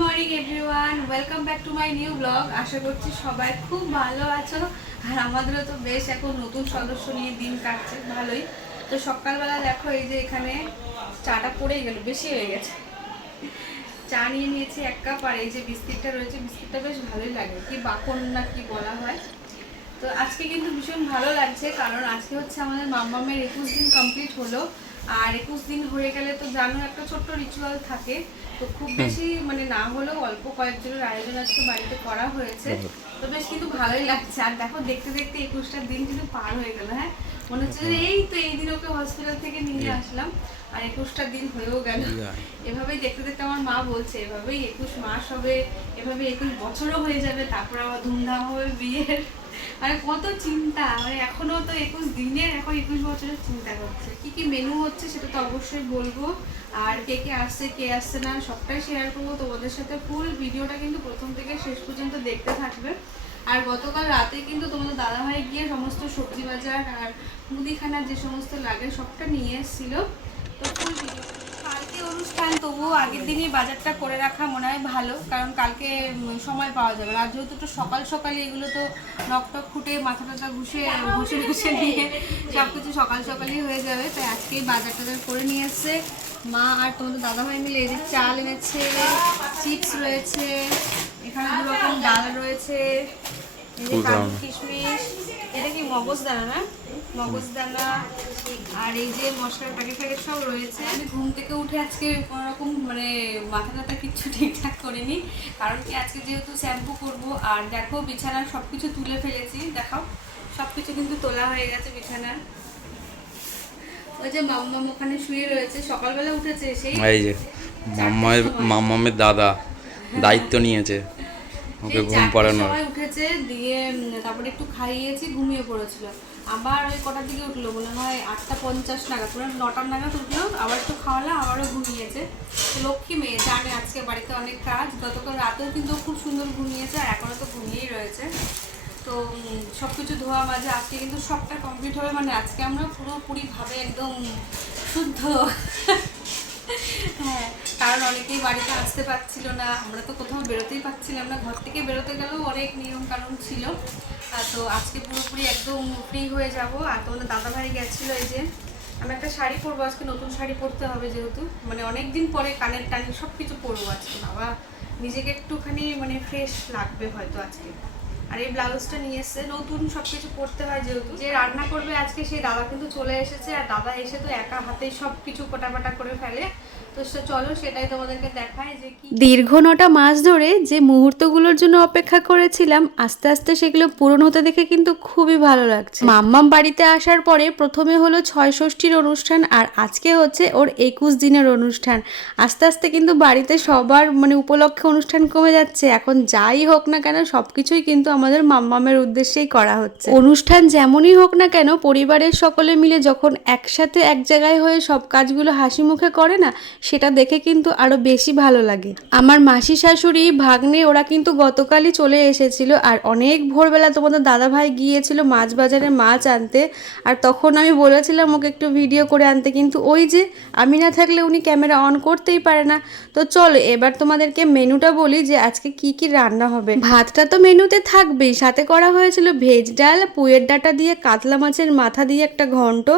Morning everyone welcome back to my new blog আশা করছি সবাই খুব ভালো আছো। আর আমাদেরও তো বেশ এখন নতুন সদস্য নিয়ে দিন কাটছে। ভালোই। তো সকালবেলা দেখো, এই যে এখানে চাটা পড়েই গেল, বেশি হয়ে গেছে। চা নিয়ে নিয়েছি এক কাপ, আর এই যে বিস্কিটটা রয়েছে, বিস্কিটটা বেশ ভালোই লাগে। কি বাকন না কি বলা হয়। তো আজকে কিন্তু ভীষণ ভালো লাগছে, কারণ আজকে হচ্ছে আমাদের মাম্মামের একুশ দিন কমপ্লিট হলো। আর একুশ দিন হয়ে গেলে তো জানো একটা ছোট্ট রিচুয়াল থাকে। তো খুব বেশি মানে না হলেও অল্প কয়েকজনের আয়োজন আজকে বাড়িতে করা হয়েছে। তো বেশ কিন্তু ভালোই লাগছে। আর দেখো দেখতে দেখতে একুশটা দিন কিন্তু পার হয়ে গেল হ্যাঁ? মনে হচ্ছে যে এই তো এই দিন ওকে হসপিটাল থেকে নিয়ে আসলাম। আর একুশটা দিন হয়েও গেল। এভাবেই দেখতে দেখতে আমার মা বলছে এভাবেই একুশ মাস হবে এভাবে একুশ বছরও হয়ে যাবে তারপর আবার ধুমধাম হবে বিয়ের। মানে কত চিন্তা মানে এখনও তো একুশ দিনের, এখন একুশ বছরের চিন্তা করছে। কি কি মেনু হচ্ছে সেটা তো অবশ্যই বলব। আর কে কে আসছে কে আসছে না, সবটাই শেয়ার করব। তোমাদের সাথে ফুল ভিডিওটা কিন্তু প্রথম থেকে শেষ পর্যন্ত দেখতে থাকবে। আর গতকাল রাতে কিন্তু তোমাদের দাদাভাই গিয়ে সমস্ত সবজি বাজার আর মুদিখানার যে সমস্ত লাগে সবটা নিয়ে এসেছিল। তো ফুল ভিডিও অনুষ্ঠান, তবুও আগের দিনই বাজারটা করে রাখা মনে হয় ভালো, কারণ কালকে সময় পাওয়া যাবে। আর যেহেতু একটু সকাল সকালে এগুলো তো নকটক ফুটে মাথা টাথা ঘুষে, ঘষে ঘষে নিয়ে সব কিছু সকাল সকালই হয়ে যাবে, তাই আজকেই বাজার টাজার করে নিয়ে এসছে মা আর তোমাদের দাদাভাই মিলে যে চাল এনেছে, চিপস রয়েছে, এখানে দু রকম ডাল রয়েছে কিশমিশ এটা কি মগজদানা না? মগজদানা আর এই যে মশলার প্যাকেট প্যাকেট সব রয়েছে। আমি ঘুম থেকে উঠে আজকে কোনো রকম মানে মাথা টাথা কিচ্ছু ঠিকঠাক করিনি। কারণ কি আজকে যেহেতু শ্যাম্পু করব আর দেখো বিছানার সব কিছু তুলে ফেলেছি দেখাও। সব কিছু কিন্তু তোলা হয়ে গেছে বিছানার ওই যে মাম্মাম ওখানে শুয়ে রয়েছে সকালবেলা উঠেছে সেই এই যে মাম্মামের দাদা দায়িত্ব নিয়েছে। ওকে ঘুম পাড়ানোর। সময় উঠেছে দিয়ে তারপরে একটু খাইয়েছি ঘুমিয়ে পড়েছিল। আবার ওই কটার দিকে উঠল মনে হয় আটটা পঞ্চাশ নাগাদ পুরো নটার নাগাদ উঠল আবার একটু খাওয়ালাম আবারও ঘুমিয়েছে। লক্ষ্মী মেয়ে জানে আজকে বাড়িতে অনেক কাজ গতকাল রাতেও কিন্তু খুব সুন্দর ঘুমিয়েছে আর এখনও তো ঘুমিয়েই রয়েছে। তো সব কিছু ধোয়া মাঝে আজকে কিন্তু সবটা কমপ্লিট হবে মানে আজকে আমরা পুরোপুরিভাবে একদম শুদ্ধ। হ্যাঁ কারণ অনেকেই বাড়িতে আসতে পারছিল না। আমরা তো কোথাও বেরোতেই পারছিলাম না। ঘর থেকে বেরোতে গেলেও অনেক নিয়ম কারণ ছিল তো আজকে পুরোপুরি একদম ফ্রি হয়ে যাব। আর তোমাদের দাদাভাই গেছিল এই যে, আমি একটা শাড়ি পরবো, আজকে নতুন শাড়ি পরতে হবে যেহেতু। মানে অনেক দিন পরে কানের টানি সব কিছু পরবো আজকে। বাবা, নিজেকে একটুখানি মানে ফ্রেশ লাগবে হয়তো আজকে। আর এই ব্লাউজটা নিয়ে এসছে। নতুন সব কিছু পরতে হয় যেহেতু। যে রান্না করবে আজকে সেই দাদা কিন্তু চলে এসেছে আর দাদা এসে তো একা হাতে সব কিছু কোটাবাটা করে ফেলে। তো সে চলো সেটাই তোমাদেরকে দেখায় দীর্ঘ নটা মাস ধরে যে মুহূর্তগুলোর জন্য অপেক্ষা করেছিলাম আস্তে আস্তে সেগুলো পূরণ হতে দেখে কিন্তু খুবই ভালো লাগছে। মাম্মাম বাড়িতে আসার পরে প্রথমে হলো ছয় ষষ্ঠীর অনুষ্ঠান আর আজকে হচ্ছে ওর একুশ দিনের অনুষ্ঠান। আস্তে আস্তে কিন্তু বাড়িতে সবার মানে উপলক্ষে অনুষ্ঠান কমে যাচ্ছে। এখন যাই হোক না কেন সব কিছুই কিন্তু আমাদের মাম্মামের উদ্দেশ্যেই করা হচ্ছে। অনুষ্ঠান যেমনই হোক না কেন পরিবারের সকলে মিলে যখন একসাথে এক জায়গায় হয়ে সব কাজগুলো হাসি মুখে করে না সেটা দেখে কিন্তু আরও বেশি ভালো লাগে। আমার মাসি শাশুড়ি ভাগ্নে ওরা কিন্তু গতকালই চলে এসেছিল আর অনেক ভোরবেলা তোমাদের দাদা ভাই গিয়েছিল মাছ বাজারে মাছ আনতে আর তখন আমি বলেছিলাম ওকে একটু ভিডিও করে আনতে কিন্তু ওই যে আমি না থাকলে উনি ক্যামেরা অন করতেই পারে না। তো চলো এবার তোমাদেরকে মেনুটা বলি যে আজকে কি কি রান্না হবে। ভাতটা তো মেনুতে থাকবেই সাথে করা হয়েছিল ভেজ ডাল, পুয়ের ডাটা দিয়ে কাতলা মাছের মাথা দিয়ে একটা ঘন্ট,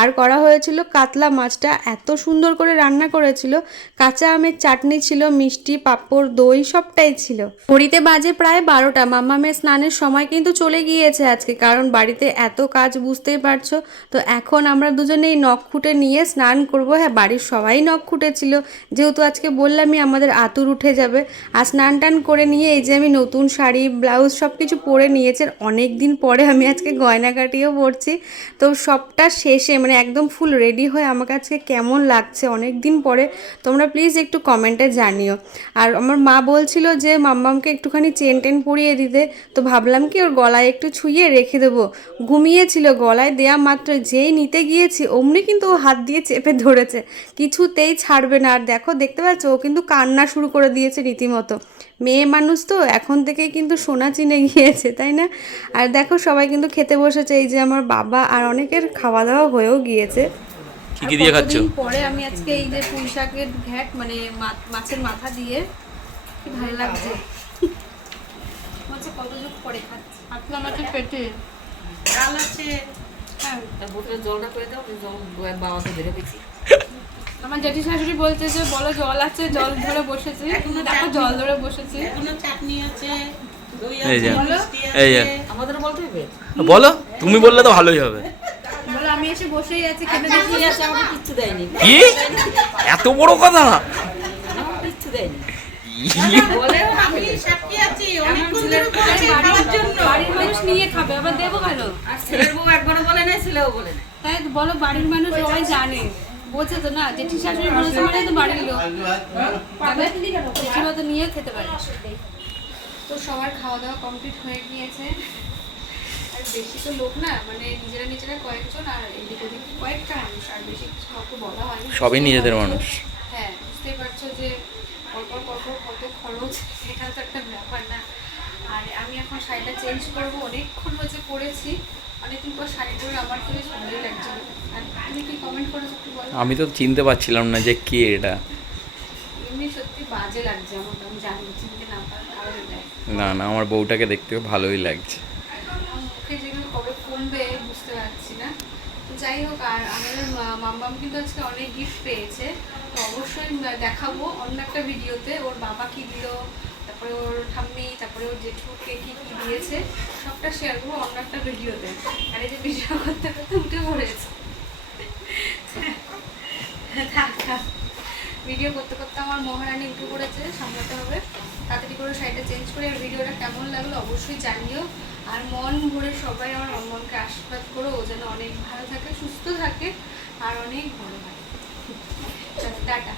আর করা হয়েছিল কাতলা মাছটা এত সুন্দর করে রান্না করেছিল। কাঁচা আমের চাটনি ছিল, মিষ্টি, পাঁপড়, দই সবটাই ছিল। ঘড়িতে বাজে প্রায় বারোটা। মামামের স্নানের সময় কিন্তু চলে গিয়েছে আজকে, কারণ বাড়িতে এত কাজ বুঝতেই পারছ। তো এখন আমরা দুজনেই নখ খুঁটে নিয়ে স্নান করব। হ্যাঁ বাড়ির সবাই নখ খুঁটেছিল। যেহেতু আজকে বললামই আমাদের আতুর উঠে যাবে। আর স্নান টান করে নিয়ে এই যে আমি নতুন শাড়ি, ব্লাউজ সব কিছু পরে নিয়েছি আর অনেক দিন পরে আমি আজকে গয়নাকাটিও পরছি তো সবটা শেষে মানে একদম ফুল রেডি হয়ে আমাকে আজকে কেমন লাগছে অনেক দিন পরে, তোমরা প্লিজ একটু কমেন্টে জানিও। আর আমার মা বলছিল যে, মাম্মামকে একটুখানি চেন টেন পরিয়ে দিতে। তো ভাবলাম কি, ওর গলায় একটু ছুঁয়ে রেখে দেবো। ঘুমিয়েছিল, গলায় দেয়া মাত্র যেই নিতে গিয়েছি, অমনি কিন্তু ও হাত দিয়ে চেপে ধরেছে। কিছুতেই ছাড়বে না। আর দেখো, দেখতে পাচ্ছ, ও কিন্তু কান্না শুরু করে দিয়েছে রীতিমতো। মেয়ে মানুষ তো এখন থেকেই কিন্তু সোনা চিনে গিয়েছে তাই না? আর দেখো সবাই কিন্তু খেতে বসেছে এই যে আমার বাবা আর অনেকের খাওয়া দাওয়া হয়েও গিয়েছে। কি কি দিয়ে খাচ্ছ? কতদিন পরে আমি আজকে এই যে পুঁই শাকের ঘ্যাট মানে মাছের মাথা দিয়ে কি ভালো লাগছে? কত যুগ পরে খাচ্ছি? আসলাম আছে পেটে। ডাল আছে। হ্যাঁ। বোতলে জলটা করে দাও জল বাবাকে ধরে দেখি আমার জেঠি শাশুড়ি বলছে যে বলো জল আছে জল ধরে বসেছি। এখনও দেখো জল ধরে বসেছি। চাটনি আছে এই যে। এই যে। আমাদের বলতে হবে? বলো তুমি বললে তো ভালোই হবে। বলো আমি এসে বসেই আছি খেতে চাটনি আছে আমাকে কিচ্ছু দেয়নি। কি? এত বড় কথা? আমার কিচ্ছু দেয়নি। বলে আমি সাক্ষী আছি অনেকক্ষণ ধরে বলছি খাওয়ার জন্য। বাড়ির মানুষ নিয়ে খাবে আবার দেবো কেন? আর ছেলের বউ একবারও বলে না ছেলেও বলে না তাই বলো বাড়ির মানুষ সবাই জানে। বোঝে তো না জেঠি শাশুড়ি বলেছে মানে তো বাড়ির লোক। জেঠিমা তো নিয়েও খেতে পারে। তো সবার খাওয়া দাওয়া কমপ্লিট হয়ে গিয়েছে। আর বেশি তো লোক না মানে নিজেরা নিজেরা কয়েকজন আর এদিক ওদিক কয়েকটা মানুষ আর বেশি কিছু কাউকে বলা হয়নি। সবই নিজেদের মানুষ। হ্যাঁ বুঝতেই পারছ যে পরপর পরপর কত খরচ এটা তো একটা ব্যাপার না। আর আমি এখন শাড়িটা চেঞ্জ করব অনেকক্ষণ হয়েছে পরেছি। অনেকদিন পর শাড়ি পরে আমার তো বেশ ভালোই লাগছিল। তুমি কি কমেন্ট করেছ একটু বলো। আমি তো চিনতে পারছিলাম না যে কে এটা। এমনি সত্যি বাজে লাগছে আমার আমি জানি চিনতে না না না আমার বউটাকে দেখতেও ভালোই লাগছে। মুখে যেগুলো কবে কমবে বুঝতে পারছি না। তো যাই হোক আর আমাদের মা- মাম্মাম কিন্তু আজকে অনেক গিফট পেয়েছে। তো অবশ্যই দেখাবো অন্য একটা ভিডিওতে ওর বাবা কি দিল তারপরে ওর ঠাম্মি তারপরে ওর জেঠুকে কি কি দিয়েছে সবটা শেয়ার করব অন্য একটা ভিডিওতে। আর এই যে ভিডিও করতে করতে উঠে পড়েছে। ভিডিও করতে করতে আমার মহারানী উঠে পড়েছে, সামলাতে হবে। তাড়াতাড়ি করে শাড়িটা চেঞ্জ করে আর ভিডিওটা কেমন লাগল অবশ্যই জানিও। আর মন ভরে সবাই আমার মনকে আশীর্বাদ করো, ও যেন অনেক ভালো থাকে, সুস্থ থাকে আর অনেক ভালো থাকে। টাটা।